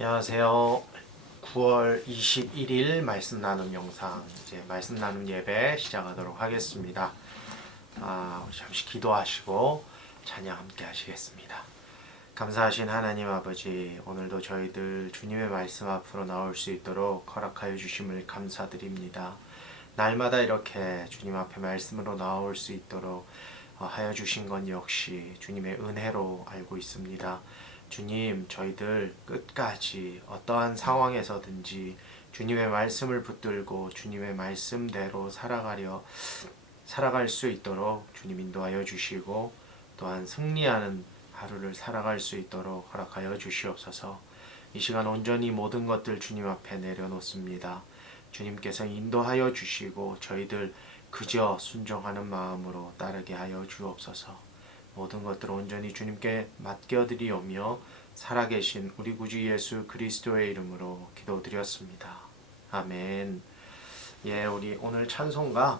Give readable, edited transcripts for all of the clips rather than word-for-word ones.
안녕하세요. 9월 21일 말씀 나눔 영상, 이제 말씀 나눔 예배 시작하도록 하겠습니다. 우리 잠시 기도하시고 찬양 함께 하시겠습니다. 감사하신 하나님 아버지, 오늘도 저희들 주님의 말씀 앞으로 나올 수 있도록 허락하여 주심을 감사드립니다. 날마다 이렇게 주님 앞에 말씀으로 나올 수 있도록 하여 주신 건 역시 주님의 은혜로 알고 있습니다. 주님, 저희들 끝까지 어떠한 상황에서든지 주님의 말씀을 붙들고 주님의 말씀대로 살아갈 수 있도록 주님 인도하여 주시고, 또한 승리하는 하루를 살아갈 수 있도록 허락하여 주시옵소서. 이 시간 온전히 모든 것들 주님 앞에 내려놓습니다. 주님께서 인도하여 주시고 저희들 그저 순종하는 마음으로 따르게 하여 주옵소서. 모든 것들을 온전히 주님께 맡겨드리오며 살아계신 우리 구주 예수 그리스도의 이름으로 기도드렸습니다. 아멘. 우리 오늘 찬송가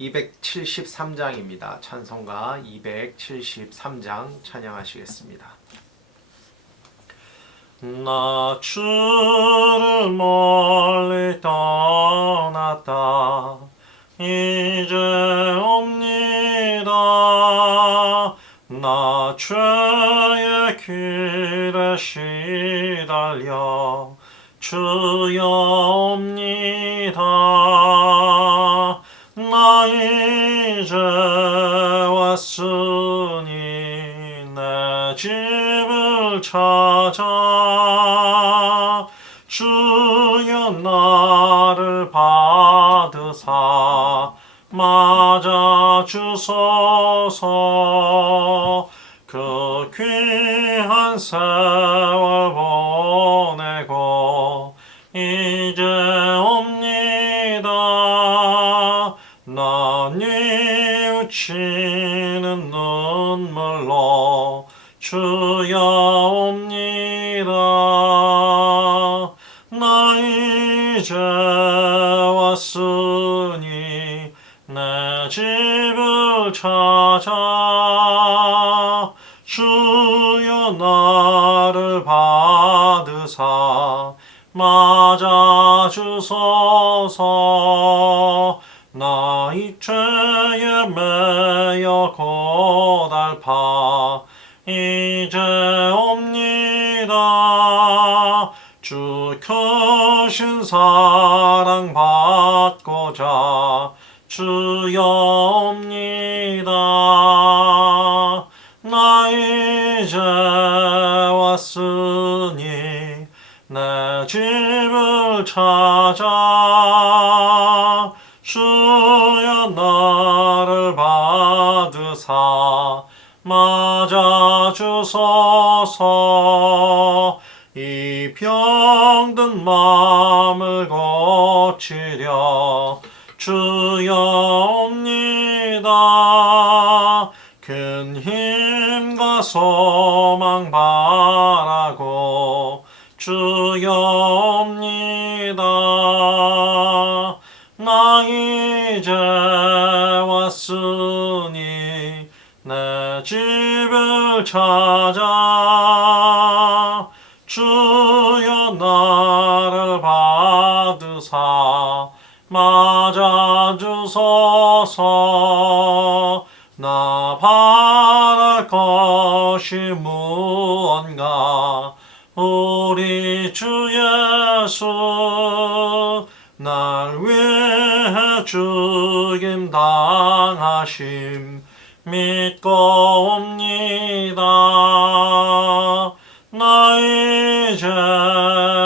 273장입니다. 찬송가 273장 찬양하시겠습니다. 나 주를 멀리 떠났다 이제 옵니다. 나 죄의 길에 시달려 주여 옵니다. 나 이제 왔으니 내 집을 찾아 주여 나를 받으사 맞아 주소서. 그 귀한 세월 보내고 이제 옵니다. 나 뉘우치는 눈물로 주여 옵니다. 나 이제 왔으니 내 집을 찾아 주여 나를 받으사 맞아 주소서. 나 이 죄에 매여 고달파 이제 옵니다. 주 크신 사랑 받고자 주여 옵니다. 나 이제 왔으니 내 집을 찾아 주여 나를 받으사 맞아 주소서. 이 병든 마음을 고치려 주여 옵니다. 큰 힘과 소망 바라고 주여 옵니다. 나 이제 왔으니 내 집을 찾아 주여 나를 받으사 맞아 주소서. 나 바랄 것이 무언가 우리 주 예수 날 위해 죽임 당하심 믿고 옵니다. 나 이제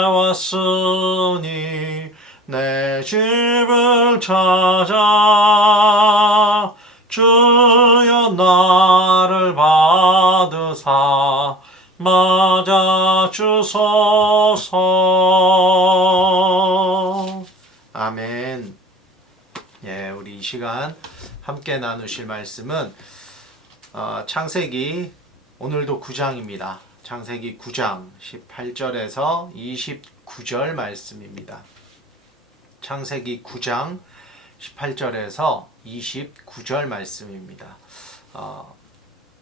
왔으니 내 집을 찾아 주여 나를 받으사 맞아 주소서. 아멘. 우리 이 시간 함께 나누실 말씀은 창세기 오늘도 9장입니다. 창세기 9장 18절에서 29절 말씀입니다. 창세기 9장 18절에서 29절 말씀입니다.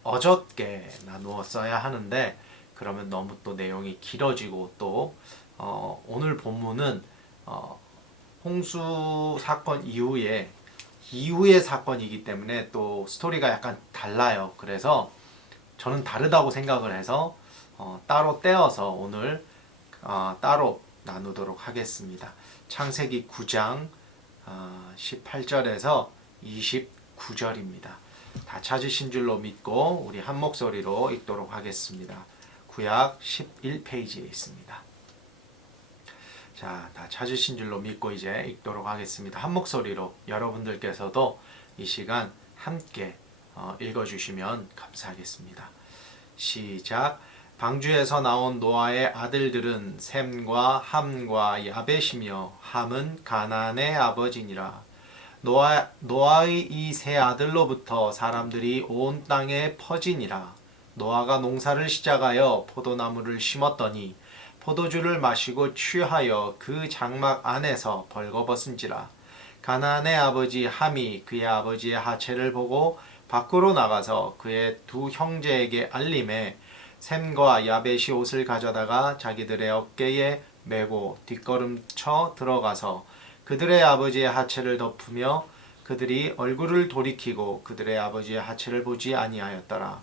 어저께 나누었어야 하는데 그러면 너무 또 내용이 길어지고 또 오늘 본문은 홍수 사건 이후의 사건이기 때문에 또 스토리가 약간 달라요. 그래서 저는 다르다고 생각을 해서 따로 떼어서 오늘 따로 나누도록 하겠습니다. 창세기 9장 18절에서 29절입니다. 다 찾으신 줄로 믿고 우리 한 목소리로 읽도록 하겠습니다. 구약 11페이지에 있습니다. 자, 다 찾으신 줄로 믿고 이제 읽도록 하겠습니다. 한 목소리로 여러분들께서도 이 시간 함께 읽어주시면 감사하겠습니다. 시작. 방주에서 나온 노아의 아들들은 셈과 함과 야벳이며 함은 가나안의 아버지니라. 노아의 이 세 아들로부터 사람들이 온 땅에 퍼지니라. 노아가 농사를 시작하여 포도나무를 심었더니 포도주를 마시고 취하여 그 장막 안에서 벌거벗은지라. 가나안의 아버지 함이 그의 아버지의 하체를 보고 밖으로 나가서 그의 두 형제에게 알림해 셈과 야벳이 옷을 가져다가 자기들의 어깨에 메고 뒷걸음쳐 들어가서 그들의 아버지의 하체를 덮으며 그들이 얼굴을 돌이키고 그들의 아버지의 하체를 보지 아니하였더라.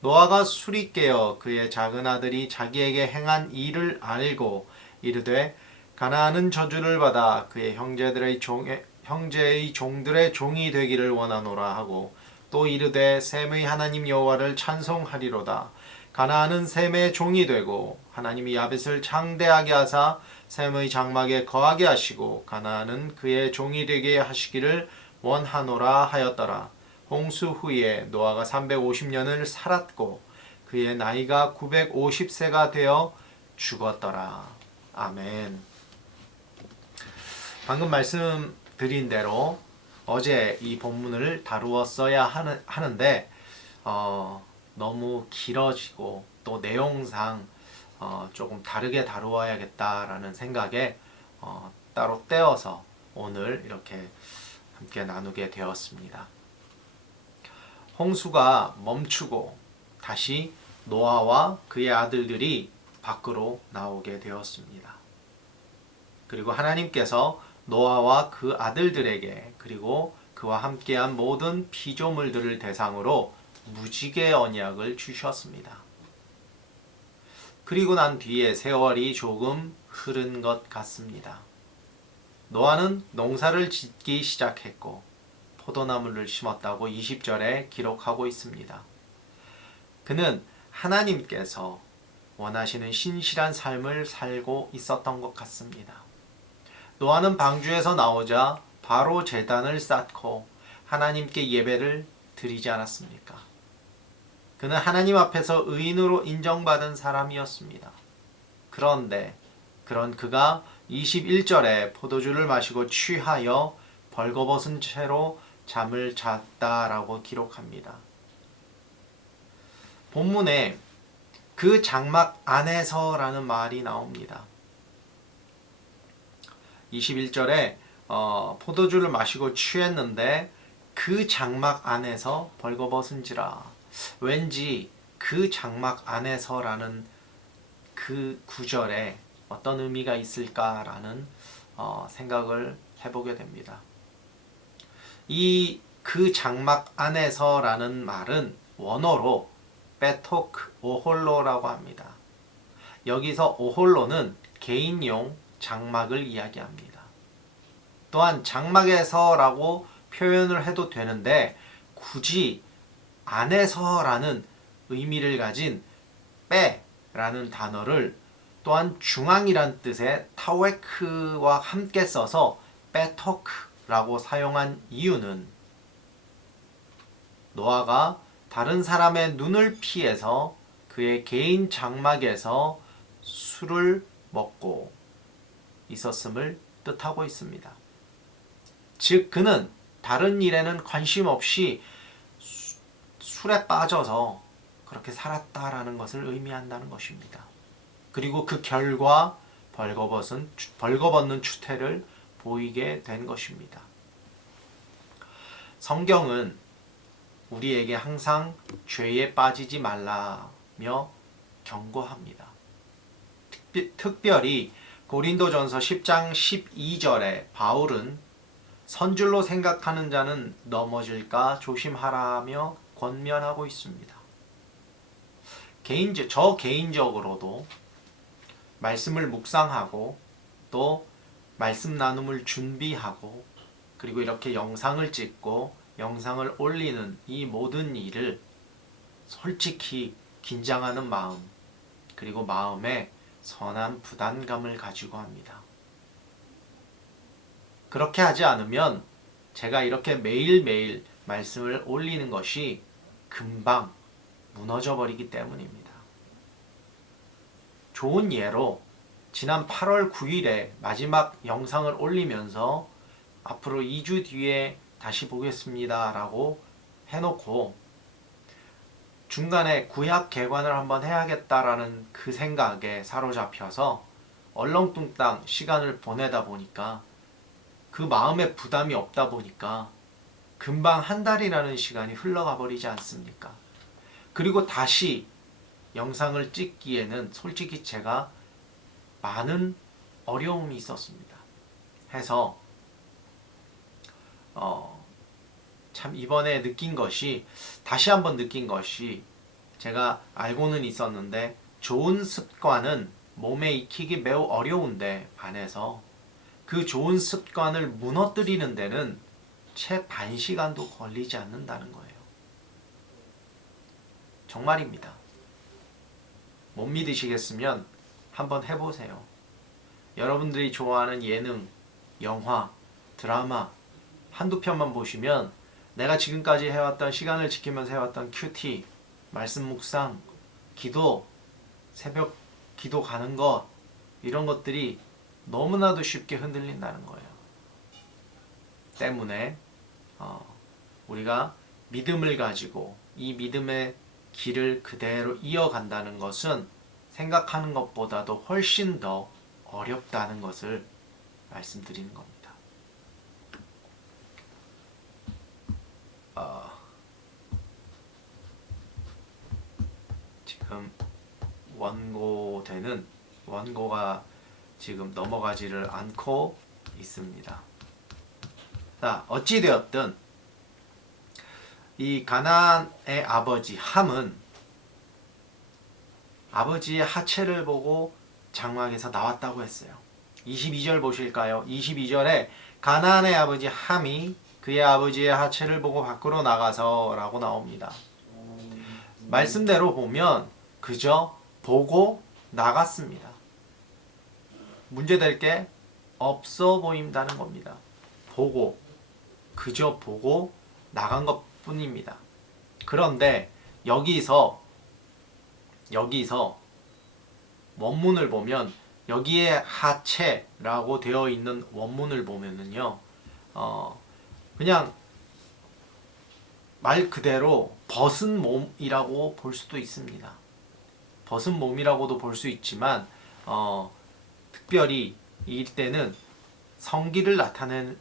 노아가 술이 깨어 그의 작은 아들이 자기에게 행한 일을 알고 이르되 가나안은 저주를 받아 그의 형제의 종들의 종이 되기를 원하노라 하고 또 이르되 셈의 하나님 여호와를 찬송하리로다. 가나안은 셈의 종이 되고 하나님이 야벳을 장대하게 하사 셈의 장막에 거하게 하시고 가나안은 그의 종이 되게 하시기를 원하노라 하였더라. 홍수 후에 노아가 350년을 살았고 그의 나이가 950세가 되어 죽었더라. 아멘. 방금 말씀드린 대로 어제 이 본문을 다루었어야 하는데 너무 길어지고 또 내용상 조금 다르게 다루어야겠다라는 생각에 따로 떼어서 오늘 이렇게 함께 나누게 되었습니다. 홍수가 멈추고 다시 노아와 그의 아들들이 밖으로 나오게 되었습니다. 그리고 하나님께서 노아와 그 아들들에게 그리고 그와 함께한 모든 피조물들을 대상으로 무지개 언약을 주셨습니다. 그리고 난 뒤에 세월이 조금 흐른 것 같습니다. 노아는 농사를 짓기 시작했고 포도나무를 심었다고 20절에 기록하고 있습니다. 그는 하나님께서 원하시는 신실한 삶을 살고 있었던 것 같습니다. 노아는 방주에서 나오자 바로 제단을 쌓고 하나님께 예배를 드리지 않았습니까? 그는 하나님 앞에서 의인으로 인정받은 사람이었습니다. 그런데 그런 그가 21절에 포도주를 마시고 취하여 벌거벗은 채로 잠을 잤다라고 기록합니다. 본문에 그 장막 안에서라는 말이 나옵니다. 21절에 포도주를 마시고 취했는데 그 장막 안에서 벌거벗은지라. 왠지 그 장막 안에서라는 그 구절에 어떤 의미가 있을까라는 생각을 해보게 됩니다. 이 그 장막 안에서라는 말은 원어로 베토크 오홀로라고 합니다. 여기서 오홀로는 개인용 장막을 이야기합니다. 또한 장막에서라고 표현을 해도 되는데 굳이 안에서라는 의미를 가진 빼라는 단어를 또한 중앙이란 뜻의 타웨크와 함께 써서 베토크라고 사용한 이유는 노아가 다른 사람의 눈을 피해서 그의 개인 장막에서 술을 먹고 있었음을 뜻하고 있습니다. 즉 그는 다른 일에는 관심 없이 술에 빠져서 그렇게 살았다라는 것을 의미한다는 것입니다. 그리고 그 결과 벌거벗는 추태를 보이게 된 것입니다. 성경은 우리에게 항상 죄에 빠지지 말라며 경고합니다. 특별히 고린도전서 10장 12절에 바울은 선줄로 생각하는 자는 넘어질까 조심하라며 권면하고 있습니다. 저 개인적으로도 말씀을 묵상하고 또 말씀 나눔을 준비하고 그리고 이렇게 영상을 찍고 영상을 올리는 이 모든 일을 솔직히 긴장하는 마음 그리고 마음에 선한 부담감을 가지고 합니다. 그렇게 하지 않으면 제가 이렇게 매일매일 말씀을 올리는 것이 금방 무너져 버리기 때문입니다. 좋은 예로 지난 8월 9일에 마지막 영상을 올리면서 앞으로 2주 뒤에 다시 보겠습니다 라고 해놓고 중간에 구약 개관을 한번 해야겠다라는 그 생각에 사로잡혀서 얼렁뚱땅 시간을 보내다 보니까 그 마음에 부담이 없다 보니까 금방 한 달이라는 시간이 흘러가 버리지 않습니까? 그리고 다시 영상을 찍기에는 솔직히 제가 많은 어려움이 있었습니다. 해서 참 이번에 다시 한번 느낀 것이 제가 알고는 있었는데 좋은 습관은 몸에 익히기 매우 어려운데 반해서 그 좋은 습관을 무너뜨리는 데는 채 반시간도 걸리지 않는다는 거예요. 정말입니다. 못 믿으시겠으면 한번 해보세요. 여러분들이 좋아하는 예능, 영화, 드라마 한두 편만 보시면 내가 지금까지 해왔던 시간을 지키면서 해왔던 큐티, 말씀 묵상, 기도, 새벽 기도 가는 것 이런 것들이 너무나도 쉽게 흔들린다는 거예요. 때문에 우리가 믿음을 가지고 이 믿음의 길을 그대로 이어간다는 것은 생각하는 것보다도 훨씬 더 어렵다는 것을 말씀드리는 겁니다. 지금 원고가 지금 넘어가지를 않고 있습니다. 자, 어찌되었든 이 가나안의 아버지 함은 아버지의 하체를 보고 장막에서 나왔다고 했어요. 22절 보실까요? 22절에 가나안의 아버지 함이 그의 아버지의 하체를 보고 밖으로 나가서 라고 나옵니다. 말씀대로 보면 그저 보고 나갔습니다. 문제될 게 없어 보인다는 겁니다. 그저 보고 나간 것 뿐입니다. 그런데 여기서 원문을 보면 여기에 하체라고 되어 있는 원문을 보면은요, 그냥 말 그대로 벗은 몸이라고 볼 수도 있습니다. 벗은 몸이라고도 볼 수 있지만 특별히 이때는 성기를 나타내기도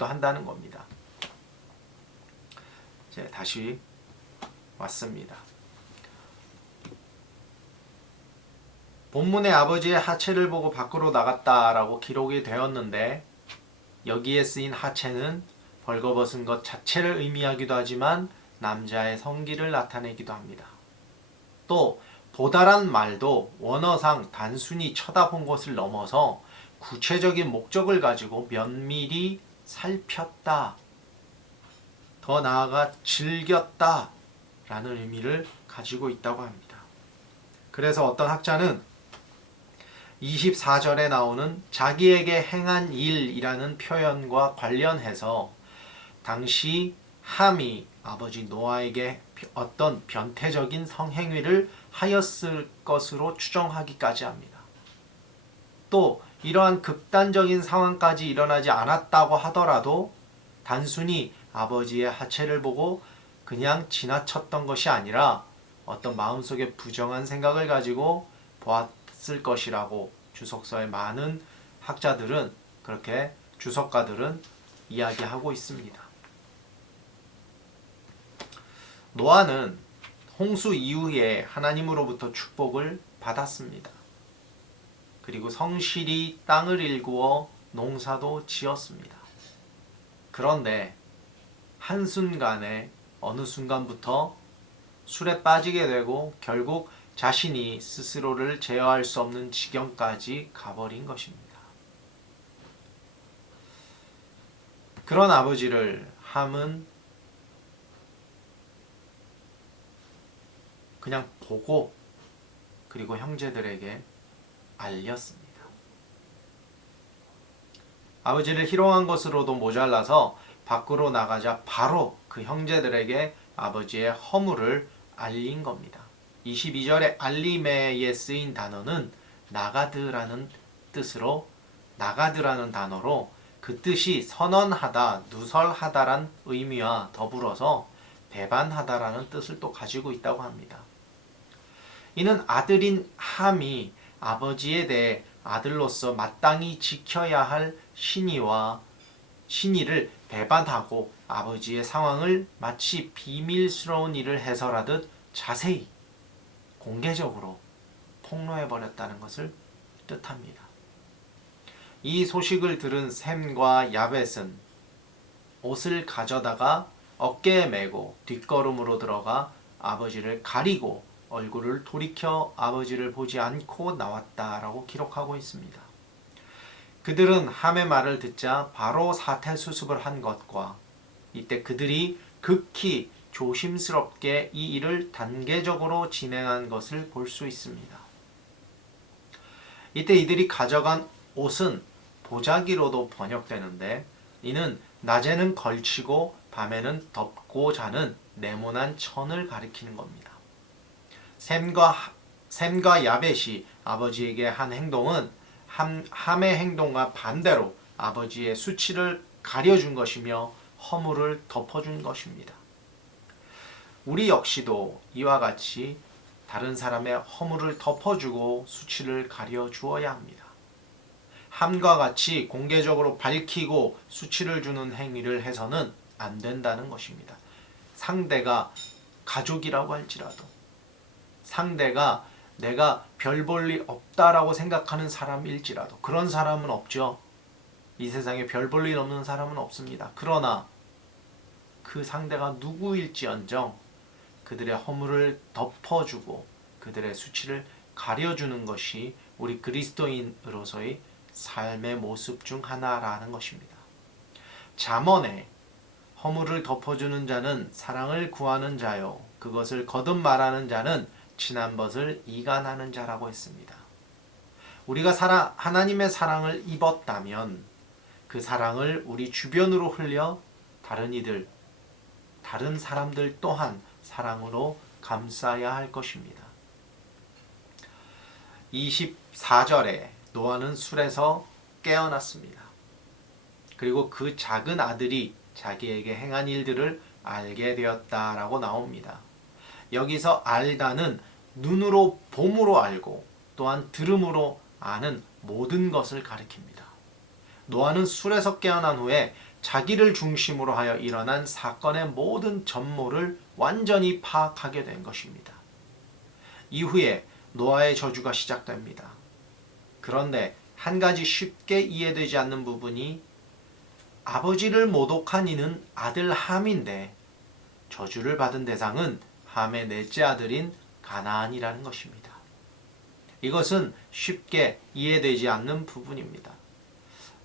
한다는 겁니다. 이제 다시 왔습니다. 본문에 아버지의 하체를 보고 밖으로 나갔다라고 기록이 되었는데 여기에 쓰인 하체는 벌거벗은 것 자체를 의미하기도 하지만 남자의 성기를 나타내기도 합니다. 또 보다란 말도 원어상 단순히 쳐다본 것을 넘어서 구체적인 목적을 가지고 면밀히 살폈다, 더 나아가 즐겼다 라는 의미를 가지고 있다고 합니다. 그래서 어떤 학자는 24절에 나오는 자기에게 행한 일이라는 표현과 관련해서 당시 함이 아버지 노아에게 어떤 변태적인 성행위를 하였을 것으로 추정하기까지 합니다. 또 이러한 극단적인 상황까지 일어나지 않았다고 하더라도 단순히 아버지의 하체를 보고 그냥 지나쳤던 것이 아니라 어떤 마음속에 부정한 생각을 가지고 보았을 것이라고 주석서의 많은 학자들은, 그렇게 주석가들은 이야기하고 있습니다. 노아는 홍수 이후에 하나님으로부터 축복을 받았습니다. 그리고 성실히 땅을 일구어 농사도 지었습니다. 그런데 한순간에 어느 순간부터 술에 빠지게 되고 결국 자신이 스스로를 제어할 수 없는 지경까지 가버린 것입니다. 그런 아버지를 함은 그냥 보고 그리고 형제들에게 알렸습니다. 아버지를 희롱한 것으로도 모자라서 밖으로 나가자 바로 그 형제들에게 아버지의 허물을 알린 겁니다. 22절에 알림에 쓰인 단어는 나가드라는 뜻으로 나가드라는 단어로 그 뜻이 선언하다, 누설하다란 의미와 더불어서 배반하다라는 뜻을 또 가지고 있다고 합니다. 이는 아들인 함이 아버지에 대해 아들로서 마땅히 지켜야 할 신의를 배반하고 아버지의 상황을 마치 비밀스러운 일을 해서라듯 자세히 공개적으로 폭로해버렸다는 것을 뜻합니다. 이 소식을 들은 셈과 야벳은 옷을 가져다가 어깨에 메고 뒷걸음으로 들어가 아버지를 가리고 얼굴을 돌이켜 아버지를 보지 않고 나왔다라고 기록하고 있습니다. 그들은 함의 말을 듣자 바로 사태수습을 한 것과 이때 그들이 극히 조심스럽게 이 일을 단계적으로 진행한 것을 볼 수 있습니다. 이때 이들이 가져간 옷은 보자기로도 번역되는데 이는 낮에는 걸치고 밤에는 덮고 자는 네모난 천을 가리키는 겁니다. 셈과 야벳이 아버지에게 한 행동은 함의 행동과 반대로 아버지의 수치를 가려준 것이며 허물을 덮어준 것입니다. 우리 역시도 이와 같이 다른 사람의 허물을 덮어주고 수치를 가려주어야 합니다. 함과 같이 공개적으로 밝히고 수치를 주는 행위를 해서는 안 된다는 것입니다. 상대가 가족이라고 할지라도 상대가 내가 별 볼 일 없다라고 생각하는 사람일지라도 그런 사람은 없죠. 이 세상에 별 볼 일 없는 사람은 없습니다. 그러나 그 상대가 누구일지언정 그들의 허물을 덮어주고 그들의 수치를 가려주는 것이 우리 그리스도인으로서의 삶의 모습 중 하나라는 것입니다. 잠언에 허물을 덮어주는 자는 사랑을 구하는 자요 그것을 거듭 말하는 자는 지난 것을 이간하는 자라고 했습니다. 우리가 하나님의 사랑을 입었다면 그 사랑을 우리 주변으로 흘려 다른 사람들 또한 사랑으로 감싸야 할 것입니다. 24절에 노아는 술에서 깨어났습니다. 그리고 그 작은 아들이 자기에게 행한 일들을 알게 되었다라고 나옵니다. 여기서 알다는 눈으로 봄으로 알고 또한 들음으로 아는 모든 것을 가리킵니다. 노아는 술에서 깨어난 후에 자기를 중심으로 하여 일어난 사건의 모든 전모를 완전히 파악하게 된 것입니다. 이후에 노아의 저주가 시작됩니다. 그런데 한 가지 쉽게 이해되지 않는 부분이 아버지를 모독한 이는 아들 함인데 저주를 받은 대상은 함의 넷째 아들인 가나안이라는 것입니다. 이것은 쉽게 이해되지 않는 부분입니다.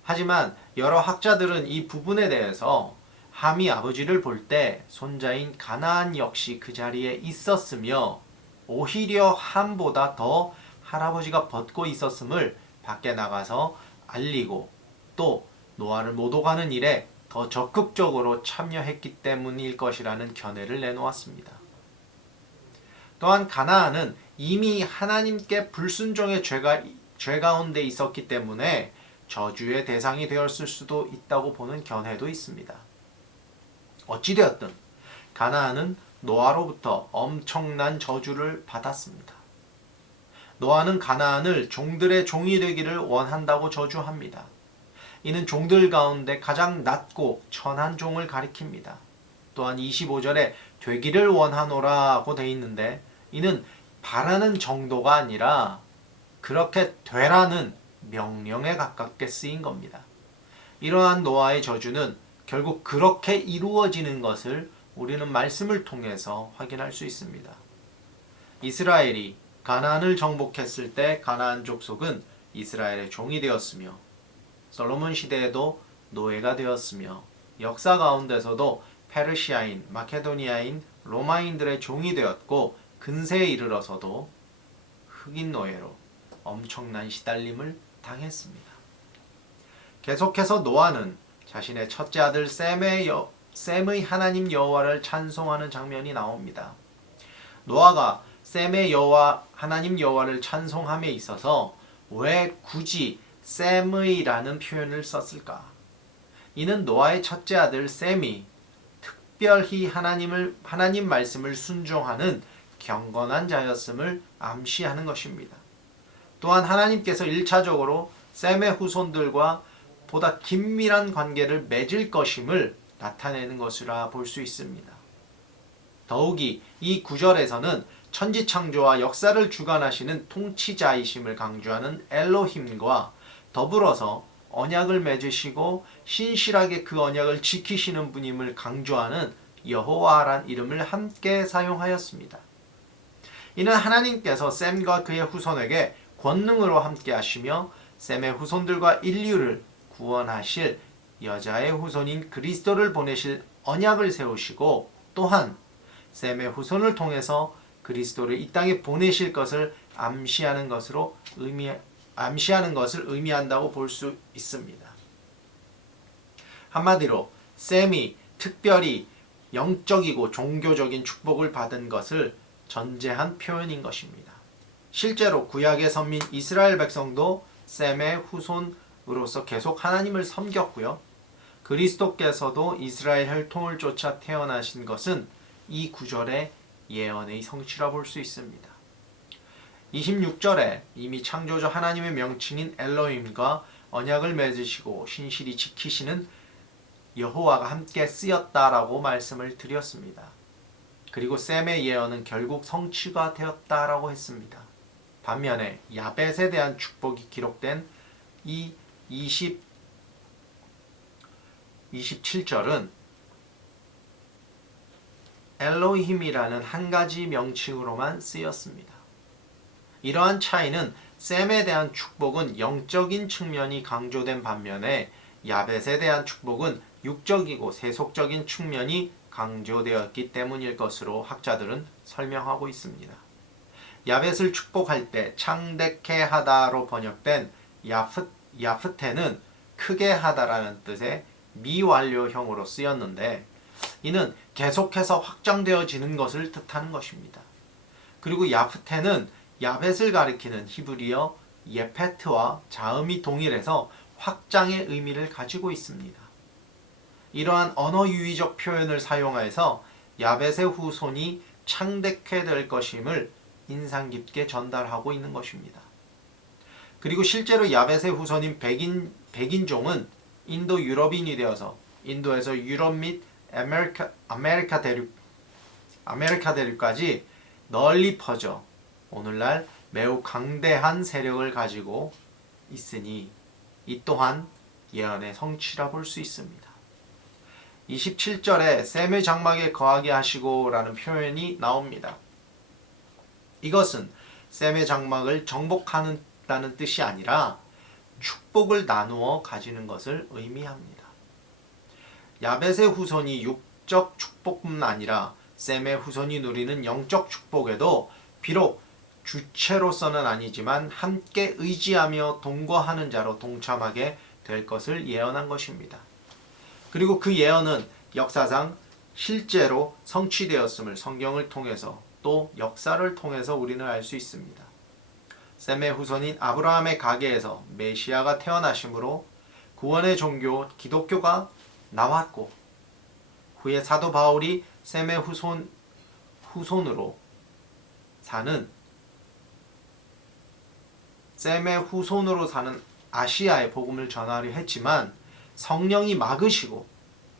하지만 여러 학자들은 이 부분에 대해서 함이 아버지를 볼 때 손자인 가나안 역시 그 자리에 있었으며 오히려 함보다 더 할아버지가 벗고 있었음을 밖에 나가서 알리고 또 노아를 모독하는 일에 더 적극적으로 참여했기 때문일 것이라는 견해를 내놓았습니다. 또한 가나안은 이미 하나님께 불순종의 죄 가운데 있었기 때문에 저주의 대상이 되었을 수도 있다고 보는 견해도 있습니다. 어찌되었든 가나안은 노아로부터 엄청난 저주를 받았습니다. 노아는 가나안을 종들의 종이 되기를 원한다고 저주합니다. 이는 종들 가운데 가장 낮고 천한 종을 가리킵니다. 또한 25절에 되기를 원하노라고 돼 있는데 이는 바라는 정도가 아니라 그렇게 되라는 명령에 가깝게 쓰인 겁니다. 이러한 노아의 저주는 결국 그렇게 이루어지는 것을 우리는 말씀을 통해서 확인할 수 있습니다. 이스라엘이 가나안을 정복했을 때 가나안 족속은 이스라엘의 종이 되었으며 솔로몬 시대에도 노예가 되었으며 역사 가운데서도 페르시아인, 마케도니아인, 로마인들의 종이 되었고 근세에 이르러서도 흑인 노예로 엄청난 시달림을 당했습니다. 계속해서 노아는 자신의 첫째 아들 셈의 하나님 여호와를 찬송하는 장면이 나옵니다. 노아가 셈의 하나님 여호와를 찬송함에 있어서 왜 굳이 셈의라는 표현을 썼을까? 이는 노아의 첫째 아들 셈이 특별히 하나님 말씀을 순종하는 경건한 자였음을 암시하는 것입니다. 또한 하나님께서 1차적으로 셈의 후손들과 보다 긴밀한 관계를 맺을 것임을 나타내는 것이라 볼 수 있습니다. 더욱이 이 구절에서는 천지창조와 역사를 주관하시는 통치자이심을 강조하는 엘로힘과 더불어서 언약을 맺으시고 신실하게 그 언약을 지키시는 분임을 강조하는 여호와란 이름을 함께 사용하였습니다. 이는 하나님께서 셈과 그의 후손에게 권능으로 함께 하시며 셈의 후손들과 인류를 구원하실 여자의 후손인 그리스도를 보내실 언약을 세우시고 또한 셈의 후손을 통해서 그리스도를 이 땅에 보내실 것을 암시하는 것을 의미한다고 볼 수 있습니다. 한마디로 셈이 특별히 영적이고 종교적인 축복을 받은 것을 전제한 표현인 것입니다. 실제로 구약의 선민 이스라엘 백성도 셈의 후손으로서 계속 하나님을 섬겼고요. 그리스도께서도 이스라엘 혈통을 쫓아 태어나신 것은 이 구절의 예언의 성취라 볼 수 있습니다. 26절에 이미 창조주 하나님의 명칭인 엘로힘과 언약을 맺으시고 신실히 지키시는 여호와가 함께 쓰였다라고 말씀을 드렸습니다. 그리고 셈의 예언은 결국 성취가 되었다라고 했습니다. 반면에 야벳에 대한 축복이 기록된 이 27절은 엘로힘이라는 한 가지 명칭으로만 쓰였습니다. 이러한 차이는 셈에 대한 축복은 영적인 측면이 강조된 반면에 야벳에 대한 축복은 육적이고 세속적인 측면이 강조되었기 때문일 것으로 학자들은 설명하고 있습니다. 야벳을 축복할 때 창대케 하다로 번역된 야프테는 크게 하다라는 뜻의 미완료형으로 쓰였는데 이는 계속해서 확장되어지는 것을 뜻하는 것입니다. 그리고 야프테는 야벳을 가리키는 히브리어 예페트와 자음이 동일해서 확장의 의미를 가지고 있습니다. 이러한 언어 유의적 표현을 사용해서 야벳의 후손이 창대케 될 것임을 인상 깊게 전달하고 있는 것입니다. 그리고 실제로 야벳의 후손인 백인종은 인도 유럽인이 되어서 인도에서 유럽 및 아메리카 대륙까지 널리 퍼져 오늘날 매우 강대한 세력을 가지고 있으니 이 또한 예언의 성취라 볼 수 있습니다. 27절에 셈의 장막에 거하게 하시고 라는 표현이 나옵니다. 이것은 셈의 장막을 정복한다는 뜻이 아니라 축복을 나누어 가지는 것을 의미합니다. 야벳의 후손이 육적 축복뿐 아니라 셈의 후손이 누리는 영적 축복에도 비록 주체로서는 아니지만 함께 의지하며 동거하는 자로 동참하게 될 것을 예언한 것입니다. 그리고 그 예언은 역사상 실제로 성취되었음을 성경을 통해서 또 역사를 통해서 우리는 알 수 있습니다. 셈의 후손인 아브라함의 가계에서 메시아가 태어나심으로 구원의 종교 기독교가 나왔고 후에 사도 바울이 셈의 후손으로 사는 아시아의 복음을 전하려 했지만 성령이 막으시고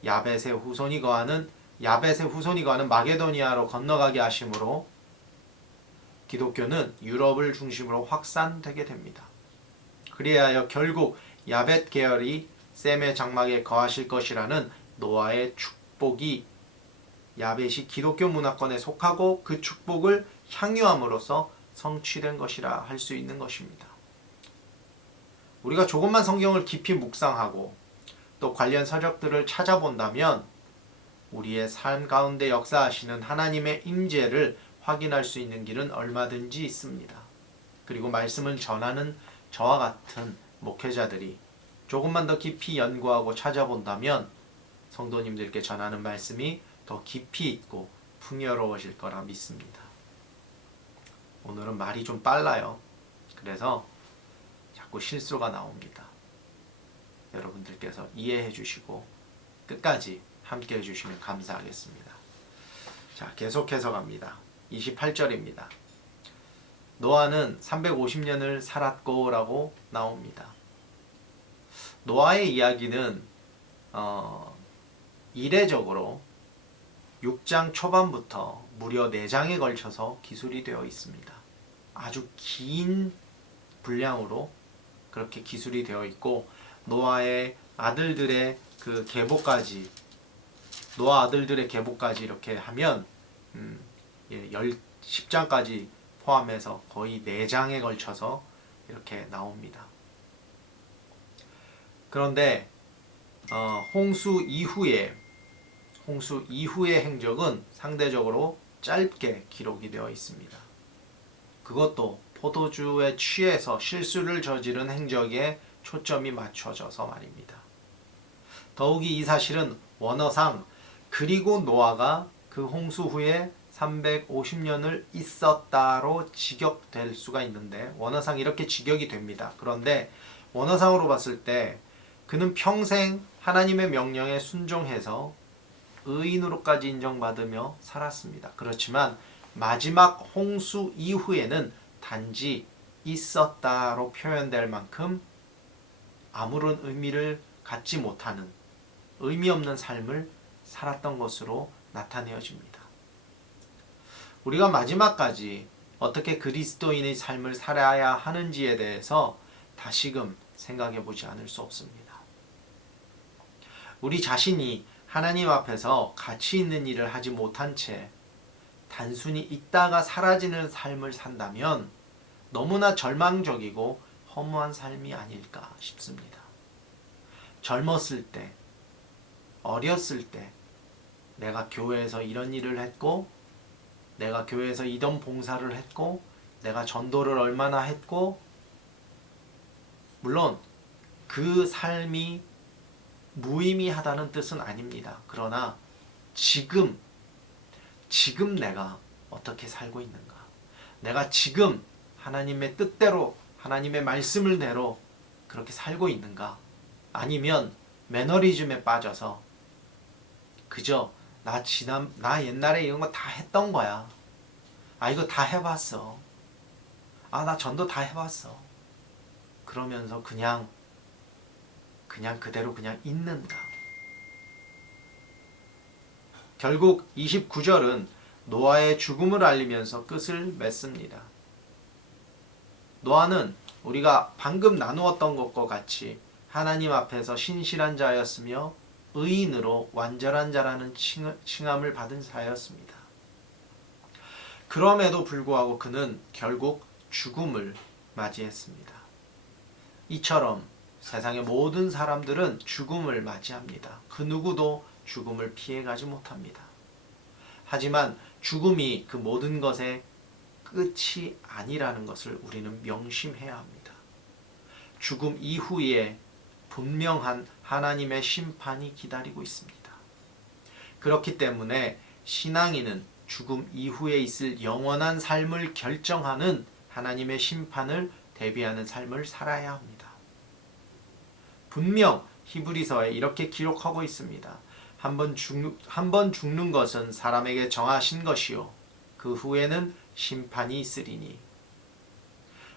야벳의 후손이 거하는 야벳의 후손이가는 마게도니아로 건너가게 하심으로 기독교는 유럽을 중심으로 확산되게 됩니다. 그리하여 결국 야벳 계열이 셈의 장막에 거하실 것이라는 노아의 축복이 야벳이 기독교 문화권에 속하고 그 축복을 향유함으로써 성취된 것이라 할 수 있는 것입니다. 우리가 조금만 성경을 깊이 묵상하고 또 관련 서적들을 찾아본다면 우리의 삶 가운데 역사하시는 하나님의 임재를 확인할 수 있는 길은 얼마든지 있습니다. 그리고 말씀을 전하는 저와 같은 목회자들이 조금만 더 깊이 연구하고 찾아본다면 성도님들께 전하는 말씀이 더 깊이 있고 풍요로워질 거라 믿습니다. 오늘은 말이 좀 빨라요. 그래서 자꾸 실수가 나옵니다. 여러분들께서 이해해 주시고 끝까지 함께 해주시면 감사하겠습니다. 자, 계속해서 갑니다. 28절입니다. 노아는 350년을 살았고 라고 나옵니다. 노아의 이야기는 이례적으로 6장 초반부터 무려 4장에 걸쳐서 기술이 되어 있습니다. 아주 긴 분량으로 그렇게 기술이 되어 있고 노아의 아들들의 그 계보까지 노아 아들들의 계보까지 이렇게 하면 10장까지 포함해서 거의 4장에 걸쳐서 이렇게 나옵니다. 그런데 홍수 이후의 행적은 상대적으로 짧게 기록이 되어 있습니다. 그것도 포도주에 취해서 실수를 저지른 행적에 초점이 맞춰져서 말입니다. 더욱이 이 사실은 원어상 그리고 노아가 그 홍수 후에 350년을 있었다로 직역될 수가 있는데 원어상 이렇게 직역이 됩니다. 그런데 원어상으로 봤을 때 그는 평생 하나님의 명령에 순종해서 의인으로까지 인정받으며 살았습니다. 그렇지만 마지막 홍수 이후에는 단지 있었다로 표현될 만큼 아무런 의미를 갖지 못하는 의미 없는 삶을 살았던 것으로 나타내어집니다. 우리가 마지막까지 어떻게 그리스도인의 삶을 살아야 하는지에 대해서 다시금 생각해 보지 않을 수 없습니다. 우리 자신이 하나님 앞에서 가치 있는 일을 하지 못한 채 단순히 있다가 사라지는 삶을 산다면 너무나 절망적이고 허무한 삶이 아닐까 싶습니다. 젊었을 때, 어렸을 때 내가 교회에서 이런 일을 했고 내가 교회에서 이런 봉사를 했고 내가 전도를 얼마나 했고 물론 그 삶이 무의미하다는 뜻은 아닙니다. 그러나 지금 내가 어떻게 살고 있는가? 내가 지금 하나님의 뜻대로 하나님의 말씀을 대로 그렇게 살고 있는가? 아니면 매너리즘에 빠져서 그저 나 옛날에 이런 거 다 했던 거야. 이거 다 해봤어. 나 전도 다 해봤어. 그러면서 그냥 그대로 그냥 있는가. 결국 29절은 노아의 죽음을 알리면서 끝을 맺습니다. 노아는 우리가 방금 나누었던 것과 같이 하나님 앞에서 신실한 자였으며 의인으로 완전한 자라는 칭함을 받은 자였습니다. 그럼에도 불구하고 그는 결국 죽음을 맞이했습니다. 이처럼 세상의 모든 사람들은 죽음을 맞이합니다. 그 누구도 죽음을 피해가지 못합니다. 하지만 죽음이 그 모든 것의 끝이 아니라는 것을 우리는 명심해야 합니다. 죽음 이후에 분명한 하나님의 심판이 기다리고 있습니다. 그렇기 때문에 신앙인은 죽음 이후에 있을 영원한 삶을 결정하는 하나님의 심판을 대비하는 삶을 살아야 합니다. 분명 히브리서에 이렇게 기록하고 있습니다. 한 번 죽는 것은 사람에게 정하신 것이요 그 후에는 심판이 있으리니.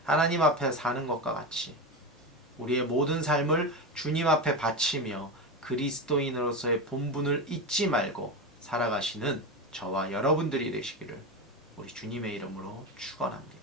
하나님 앞에 사는 것과 같이 우리의 모든 삶을 주님 앞에 바치며 그리스도인으로서의 본분을 잊지 말고 살아가시는 저와 여러분들이 되시기를 우리 주님의 이름으로 축원합니다.